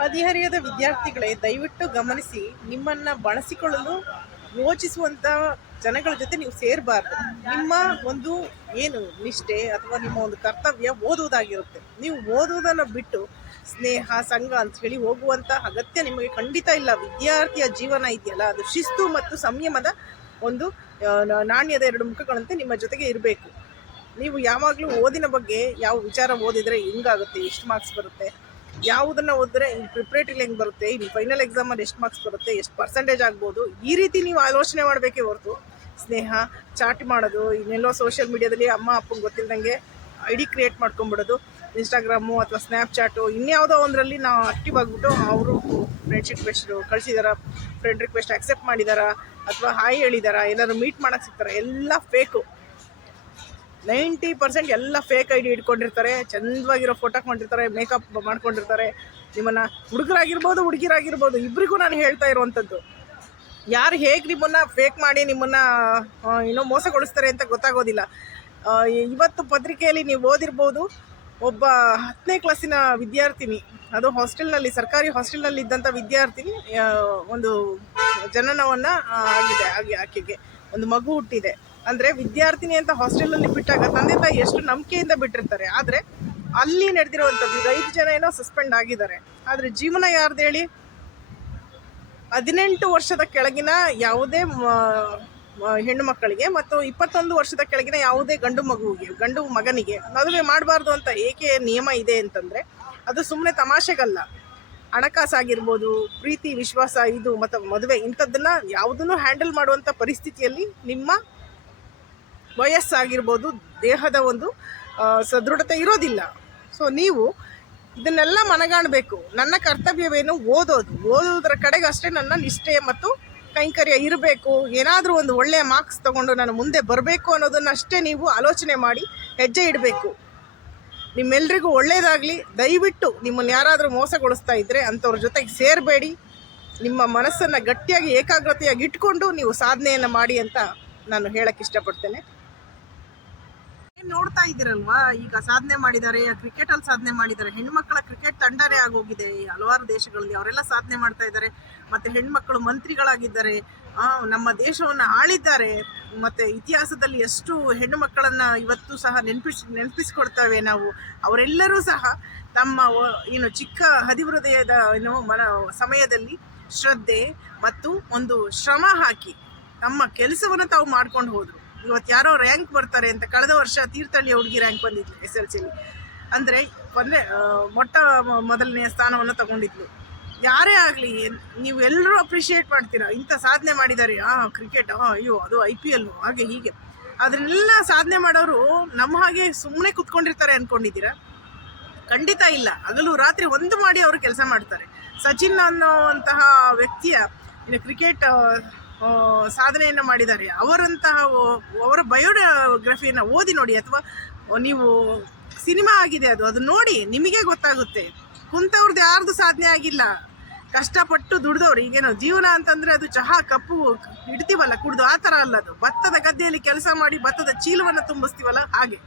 ಹದಿಹರೆಯದ ವಿದ್ಯಾರ್ಥಿಗಳೇ, ದಯವಿಟ್ಟು ಗಮನಿಸಿ. ನಿಮ್ಮನ್ನ ಬಳಸಿಕೊಳ್ಳಲು ಯೋಚಿಸುವಂತ ಜನಗಳ ಜೊತೆ ನೀವು ಸೇರಬಾರ್ದು. ನಿಮ್ಮ ಒಂದು ಏನು ನಿಷ್ಠೆ ಅಥವಾ ನಿಮ್ಮ ಒಂದು ಕರ್ತವ್ಯ ಓದುವುದಾಗಿರುತ್ತೆ. ನೀವು ಓದುವುದನ್ನು ಬಿಟ್ಟು ಸ್ನೇಹ ಸಂಘ ಅಂತ ಹೇಳಿ ಹೋಗುವಂತ ಅಗತ್ಯ ನಿಮಗೆ ಖಂಡಿತ ಇಲ್ಲ. ವಿದ್ಯಾರ್ಥಿಯ ಜೀವನ ಇದೆಯಲ್ಲ, ಅದು ಶಿಸ್ತು ಮತ್ತು ಸಂಯಮದ ಒಂದು ನಾಣ್ಯದ ಎರಡು ಮುಖಗಳಂತೆ ನಿಮ್ಮ ಜೊತೆಗೆ ಇರಬೇಕು. ನೀವು ಯಾವಾಗಲೂ ಓದಿನ ಬಗ್ಗೆ ಯಾವ ವಿಚಾರ ಓದಿದರೆ ಹೆಂಗಾಗುತ್ತೆ, ಎಷ್ಟು ಮಾರ್ಕ್ಸ್ ಬರುತ್ತೆ, ಯಾವುದನ್ನು ಓದಿದ್ರೆ ಪ್ರಿಪ್ರೇಟರಿಲಿ ಹೆಂಗೆ ಬರುತ್ತೆ, ಇನ್ನು ಫೈನಲ್ ಎಕ್ಸಾಮಲ್ಲಿ ಎಷ್ಟು ಮಾರ್ಕ್ಸ್ ಬರುತ್ತೆ, ಎಷ್ಟು ಪರ್ಸೆಂಟೇಜ್ ಆಗ್ಬೋದು, ಈ ರೀತಿ ನೀವು ಆಲೋಚನೆ ಮಾಡಬೇಕೇ ಹೊರತು ಸ್ನೇಹ ಚಾಟ್ ಮಾಡೋದು, ಇನ್ನೆಲ್ಲೋ ಸೋಷಿಯಲ್ ಮೀಡಿಯಾದಲ್ಲಿ ಅಮ್ಮ ಅಪ್ಪಂಗೆ ಗೊತ್ತಿಲ್ಲದಂಗೆ ಐ ಡಿ ಕ್ರಿಯೇಟ್ ಮಾಡ್ಕೊಂಬಿಡೋದು, ಇನ್ಸ್ಟಾಗ್ರಾಮು ಅಥವಾ ಸ್ನ್ಯಾಪ್ಚಾಟು ಇನ್ಯಾವುದೋ ಒಂದರಲ್ಲಿ ನಾವು ಆಕ್ಟಿವ್ ಆಗಿಬಿಟ್ಟು ಅವರು ಫ್ರೆಂಡ್ ರಿಕ್ವೆಸ್ಟ್ ಕಳಿಸಿದಾರ, ಫ್ರೆಂಡ್ ರಿಕ್ವೆಸ್ಟ್ ಅಕ್ಸೆಪ್ಟ್ ಮಾಡಿದಾರ, ಅಥವಾ ಹಾಯ್ ಹೇಳಿದಾರ, ಏನಾದ್ರು ಮೀಟ್ ಮಾಡೋಕ್ಕೆ ಸಿಗ್ತಾರೆ, ಎಲ್ಲ ಫೇಕು. 90% ಎಲ್ಲ ಫೇಕ್ ಐ ಡಿ ಇಟ್ಕೊಂಡಿರ್ತಾರೆ. ಚಂದವಾಗಿರೋ ಫೋಟೋ ಹಾಕೊಂಡಿರ್ತಾರೆ, ಮೇಕಪ್ ಮಾಡ್ಕೊಂಡಿರ್ತಾರೆ. ನಿಮ್ಮನ್ನು ಹುಡುಗರಾಗಿರ್ಬೋದು ಹುಡುಗಿರಾಗಿರ್ಬೋದು ಇಬ್ಬರಿಗೂ ನಾನು ಹೇಳ್ತಾ ಇರುವಂಥದ್ದು, ಯಾರು ಹೇಗೆ ನಿಮ್ಮನ್ನು ಫೇಕ್ ಮಾಡಿ ನಿಮ್ಮನ್ನು ಏನೋ ಮೋಸಗೊಳಿಸ್ತಾರೆ ಅಂತ ಗೊತ್ತಾಗೋದಿಲ್ಲ. ಇವತ್ತು ಪತ್ರಿಕೆಯಲ್ಲಿ ನೀವು ಓದಿರ್ಬೋದು, ಒಬ್ಬ 10ನೇ ಕ್ಲಾಸಿನ ವಿದ್ಯಾರ್ಥಿನಿ, ಅದು ಹಾಸ್ಟೆಲ್ನಲ್ಲಿ, ಸರ್ಕಾರಿ ಹಾಸ್ಟೆಲ್ನಲ್ಲಿ ಇದ್ದಂಥ ವಿದ್ಯಾರ್ಥಿನಿ, ಒಂದು ಜನನವನ್ನು ಆಗಿದೆ. ಆಕೆಗೆ ಒಂದು ಮಗು ಹುಟ್ಟಿದೆ. ಅಂದರೆ ವಿದ್ಯಾರ್ಥಿನಿ ಅಂತ ಹಾಸ್ಟೆಲಲ್ಲಿ ಬಿಟ್ಟಾಗ ತಂದೆ ತಾಯಿ ಎಷ್ಟು ನಂಬಿಕೆಯಿಂದ ಬಿಟ್ಟಿರ್ತಾರೆ. ಆದರೆ ಅಲ್ಲಿ ನಡೆದಿರುವಂಥದ್ದು 5 ಜನ ಏನೋ ಸಸ್ಪೆಂಡ್ ಆಗಿದ್ದಾರೆ. ಆದರೆ ಜೀವನ ಯಾರ್ದು ಹೇಳಿ? 18 ವರ್ಷದ ಕೆಳಗಿನ ಯಾವುದೇ ಹೆಣ್ಣು ಮಕ್ಕಳಿಗೆ ಮತ್ತು 21 ವರ್ಷದ ಕೆಳಗಿನ ಯಾವುದೇ ಗಂಡು ಮಗನಿಗೆ ಮದುವೆ ಮಾಡಬಾರ್ದು ಅಂತ ಏಕೆ ನಿಯಮ ಇದೆ ಅಂತಂದರೆ, ಅದು ಸುಮ್ಮನೆ ತಮಾಷೆಗಲ್ಲ. ಹಣಕಾಸಾಗಿರ್ಬೋದು, ಪ್ರೀತಿ ವಿಶ್ವಾಸ, ಇದು ಮತ್ತು ಮದುವೆ, ಇಂಥದ್ದನ್ನು ಯಾವುದನ್ನು ಹ್ಯಾಂಡಲ್ ಮಾಡುವಂಥ ಪರಿಸ್ಥಿತಿಯಲ್ಲಿ ನಿಮ್ಮ ವಯಸ್ಸಾಗಿರ್ಬೋದು, ದೇಹದ ಒಂದು ಸದೃಢತೆ ಇರೋದಿಲ್ಲ. ಸೊ ನೀವು ಇದನ್ನೆಲ್ಲ ಮನಗಾಣಬೇಕು. ನನ್ನ ಕರ್ತವ್ಯವೇನು? ಓದೋದ್ರ ಕಡೆಗೆ ಅಷ್ಟೇ ನನ್ನ ನಿಷ್ಠೆ ಮತ್ತು ಕೈಂಕರ್ಯ ಇರಬೇಕು. ಏನಾದರೂ ಒಂದು ಒಳ್ಳೆಯ ಮಾರ್ಕ್ಸ್ ತೊಗೊಂಡು ನಾನು ಮುಂದೆ ಬರಬೇಕು ಅನ್ನೋದನ್ನಷ್ಟೇ ನೀವು ಆಲೋಚನೆ ಮಾಡಿ ಹೆಜ್ಜೆ ಇಡಬೇಕು. ನಿಮ್ಮೆಲ್ರಿಗೂ ಒಳ್ಳೆಯದಾಗಲಿ. ದಯವಿಟ್ಟು ನಿಮ್ಮನ್ನು ಯಾರಾದರೂ ಮೋಸಗೊಳಿಸ್ತಾ ಇದ್ದರೆ ಅಂಥವ್ರ ಜೊತೆಗೆ ಸೇರಬೇಡಿ. ನಿಮ್ಮ ಮನಸ್ಸನ್ನು ಗಟ್ಟಿಯಾಗಿ ಏಕಾಗ್ರತೆಯಾಗಿ ಇಟ್ಕೊಂಡು ನೀವು ಸಾಧನೆಯನ್ನು ಮಾಡಿ ಅಂತ ನಾನು ಹೇಳಕ್ಕೆ ಇಷ್ಟಪಡ್ತೇನೆ. ನೋಡ್ತಾ ಇದ್ದೀರಲ್ವಾ, ಈಗ ಸಾಧನೆ ಮಾಡಿದ್ದಾರೆ, ಕ್ರಿಕೆಟಲ್ಲಿ ಸಾಧನೆ ಮಾಡಿದ್ದಾರೆ. ಹೆಣ್ಮಕ್ಳ ಕ್ರಿಕೆಟ್ ತಂಡನೇ ಆಗೋಗಿದೆ ಹಲವಾರು ದೇಶಗಳಲ್ಲಿ. ಅವರೆಲ್ಲ ಸಾಧನೆ ಮಾಡ್ತಾ ಇದ್ದಾರೆ. ಮತ್ತು ಹೆಣ್ಮಕ್ಳು ಮಂತ್ರಿಗಳಾಗಿದ್ದಾರೆ, ನಮ್ಮ ದೇಶವನ್ನು ಆಳಿದ್ದಾರೆ. ಮತ್ತು ಇತಿಹಾಸದಲ್ಲಿ ಎಷ್ಟು ಹೆಣ್ಣು ಮಕ್ಕಳನ್ನು ಇವತ್ತು ಸಹ ನೆನಪಿಸ್ಕೊಡ್ತೇವೆ ನಾವು. ಅವರೆಲ್ಲರೂ ಸಹ ತಮ್ಮ ಏನು ಚಿಕ್ಕ ಹದಿಹೃದಯದ ಸಮಯದಲ್ಲಿ ಶ್ರದ್ಧೆ ಮತ್ತು ಒಂದು ಶ್ರಮ ಹಾಕಿ ತಮ್ಮ ಕೆಲಸವನ್ನು ತಾವು ಮಾಡ್ಕೊಂಡು ಹೋದರು. ಇವತ್ತು ಯಾರೋ ರ್ಯಾಂಕ್ ಬರ್ತಾರೆ ಅಂತ, ಕಳೆದ ವರ್ಷ ತೀರ್ಥಹಳ್ಳಿಯ ಹುಡುಗಿ ರ್ಯಾಂಕ್ ಬಂದಿದ್ಲು SLCಲಿ. ಅಂದರೆ ಮೊದಲನೆಯ ಸ್ಥಾನವನ್ನು ತಗೊಂಡಿದ್ಲು. ಯಾರೇ ಆಗಲಿ, ನೀವು ಎಲ್ಲರೂ ಅಪ್ರಿಷಿಯೇಟ್ ಮಾಡ್ತೀರಾ, ಇಂಥ ಸಾಧನೆ ಮಾಡಿದ್ದಾರೆ, ಕ್ರಿಕೆಟ್, ಅಯ್ಯೋ ಅದು IPL ಹಾಗೆ ಹೀಗೆ. ಅದನ್ನೆಲ್ಲ ಸಾಧನೆ ಮಾಡೋರು ನಮ್ಮ ಹಾಗೆ ಸುಮ್ಮನೆ ಕುತ್ಕೊಂಡಿರ್ತಾರೆ ಅಂದ್ಕೊಂಡಿದ್ದೀರಾ? ಖಂಡಿತ ಇಲ್ಲ. ಹಗಲು ರಾತ್ರಿ ಒಂದು ಮಾಡಿ ಅವರು ಕೆಲಸ ಮಾಡ್ತಾರೆ. ಸಚಿನ್ ಅನ್ನೋವಂತಹ ವ್ಯಕ್ತಿಯ ಕ್ರಿಕೆಟ್ ಸಾಧನೆಯನ್ನು ಮಾಡಿದ್ದಾರೆ. ಅವರ ಬಯೋಗ್ರಫಿಯನ್ನು ಓದಿ ನೋಡಿ, ಅಥವಾ ನೀವು ಸಿನಿಮಾ ಆಗಿದೆ ಅದು ನೋಡಿ, ನಿಮಗೆ ಗೊತ್ತಾಗುತ್ತೆ. ಕುಂತವ್ರದ್ದು ಯಾರ್ದು ಸಾಧನೆ ಆಗಿಲ್ಲ. ಕಷ್ಟಪಟ್ಟು ದುಡ್ದವ್ರು. ಈಗೇನೋ ಜೀವನ ಅಂತಂದರೆ ಅದು ಚಹಾ ಕಪ್ಪು ಇಡ್ತೀವಲ್ಲ ಕುಡ್ದು, ಆ ಥರ ಅಲ್ಲ. ಅದು ಭತ್ತದ ಗದ್ದೆಯಲ್ಲಿ ಕೆಲಸ ಮಾಡಿ ಭತ್ತದ ಚೀಲವನ್ನು ತುಂಬಿಸ್ತೀವಲ್ಲ ಹಾಗೆ.